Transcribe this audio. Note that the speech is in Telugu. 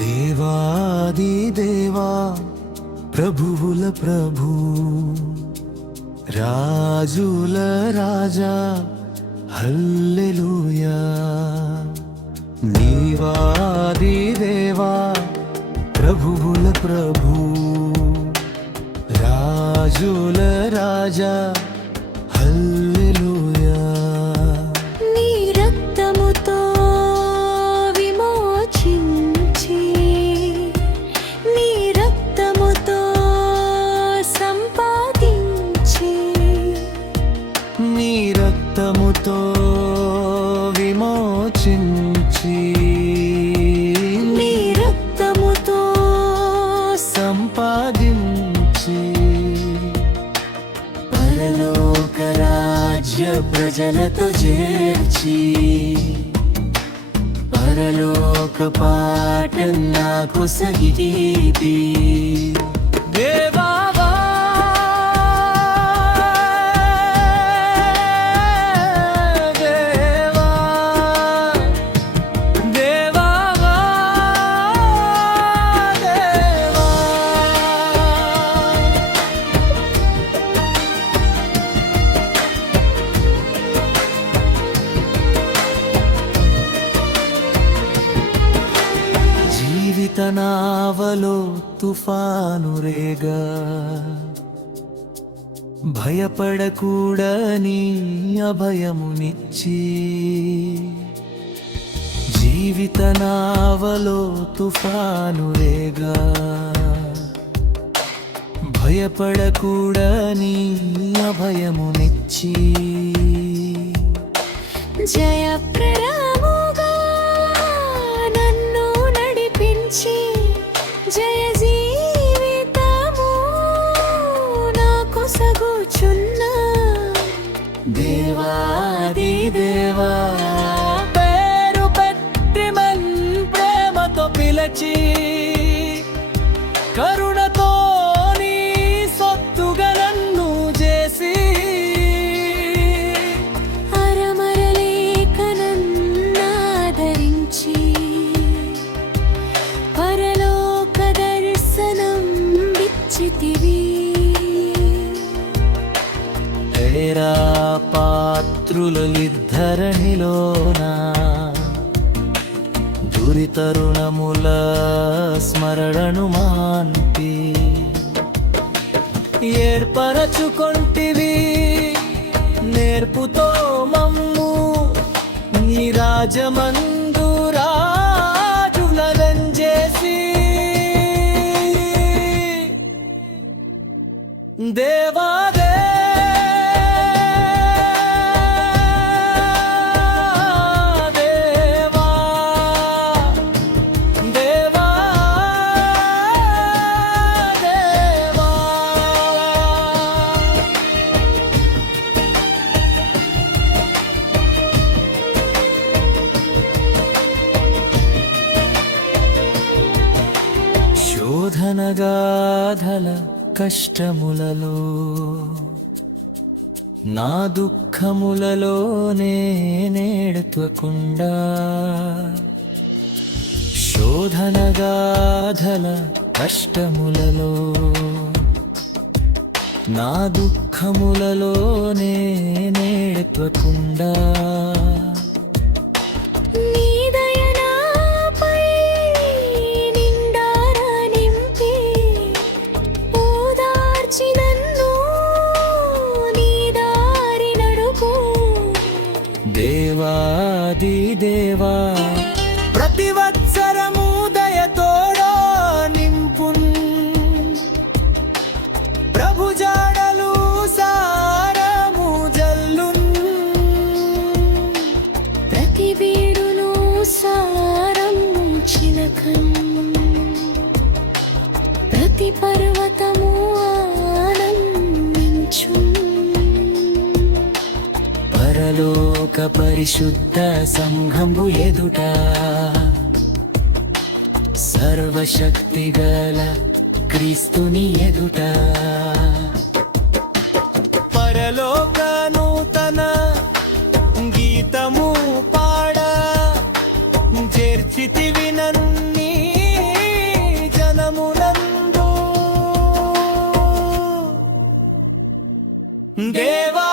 దేవాది దేవా ప్రభువుల ప్రభు రాజుల రాజా హల్లెలూయా నీవాది దేవా ప్రభువుల ప్రభు రాజుల రాజా రాజ్య ప్రజలతో చేర్చి పరలోక పాట నాకు సగిటీతి నావలో తుఫాను రేగా. భయపడకూడని అభయమునిచ్చి. జీవిత నావలో తుఫాను రేగా. భయపడకూడని అభయమునిచ్చి. జయ దేవాది దేవా పేరు పెట్టి మన్ ప్రేమతో పిలచి కరుణతో తేరా పాత్రులిద్ధరణిలోనా దురితరుణముల స్మరణను మాన్పి. ఏర్పరచుకొంటివి నేర్పుతో మమ్ము నీ రాజమందు రాజులనంజేసి దేవాదే శోధనగాధల కష్టములలో నా దుఃఖములలోనే నేడుత్వకుండా శోధనగాధల కష్టములలో నా దుఃఖములలోనే నేడుత్వకుండా దేవా ప్రతి వత్సరము దయతోడో నింపున్. ప్రభు జాడలు సారము జల్లున్. ప్రతి వీడును సారం చిలకం. ప్రతి పర్వతము ఆనందించు పరిశుద్ధ సంఘంబు ఎదుట సర్వశక్తి గల క్రీస్తుని ఎదుట. పరలోక నూతన గీతము పాడ చేర్చితి వినన్ని జనమునందు. దేవా